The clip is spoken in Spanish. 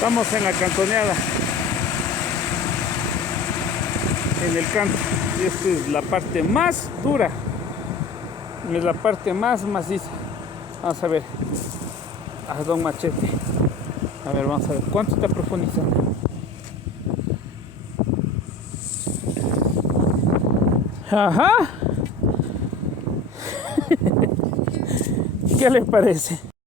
Estamos en la cantoneada, en el canto, y esta es la parte más dura, es la parte más maciza. Vamos a ver a Don Machete, a ver, vamos a ver cuánto está profundizando. Ajá. ¿Qué les parece?